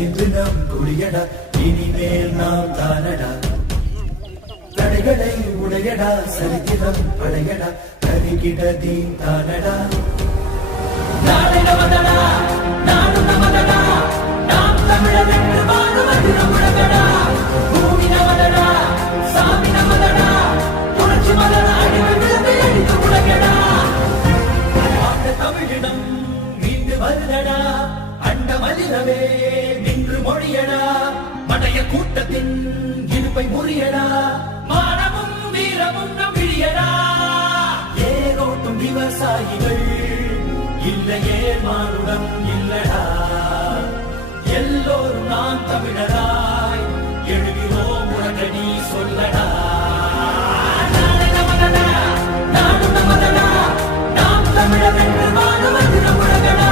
இன்று நம் கொடியடா, இனிமேல் நாம் தானடா. தடைகளை உடையடா, சரித்திரம் படையடா, கருகிட தீன் தானடா. நாடு நமதடா, நாடு நமதடா, நாம் தமிழர் என்று வாழுவது உலகடா. பூமி நமதடா, சாமி நமதடா, புரட்சி மலர் அடிமை விழுந்து அடித்து உலகடா. ஆண்ட தமிழிடம் மீண்டு வருதடா, அண்ட மதிலவே நின்று மொழியடா. மடைய கூட்டத்தின் இருப்பை முறியடா, மானமும் வீரமும் நம் விழியடா. ஏரோட்டும் விவசாயிகள் இல்லையே மானுடம் இல்லடா. எல்லோரும் நாம் தமிழராய் எழுகிறோம் உடனடி சொல்லடா. நாடு நமதடா, நாடு நமதடா, நாம் தமிழர் என்று வாழுவது நம் உலகடா.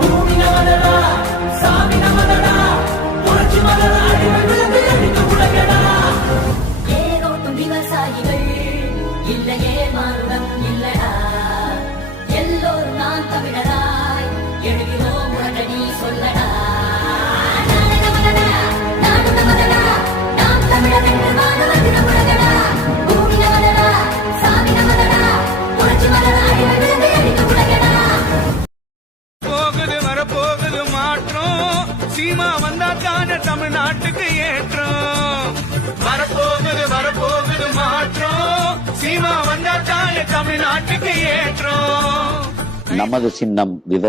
பூமி நமதடா, சாமி நமதடா, புரட்சி மலர் அடிமை விழுந்து அடித்து உலகடா. ஏரோட்டும் விவசாயிகள் இல்லையே மானுடம் இல்லடா. எல்லோரும் நான் தமிழராய் எழுகிறோம் உடனடி சொல்லடா. நாடு நமதடா, நாடு நமதடா, நாம் தமிழர் என்று வாழுவது நம் உலகடா. பூமி நமதடா, சாமி நமதடா, புரட்சி மலர் அடிமை விழுந்து அடித்து உலகடா. போகுது வரப்போகுது மாற்றம், சீமா வந்தா தானே தமிழ்நாட்டுக்கு ஏற்றம். வரப்போகுது மாற்றம், சீமா வந்தா தானே தமிழ்நாட்டுக்கு ஏற்றம். நமது சின்னம் விவசாயம்.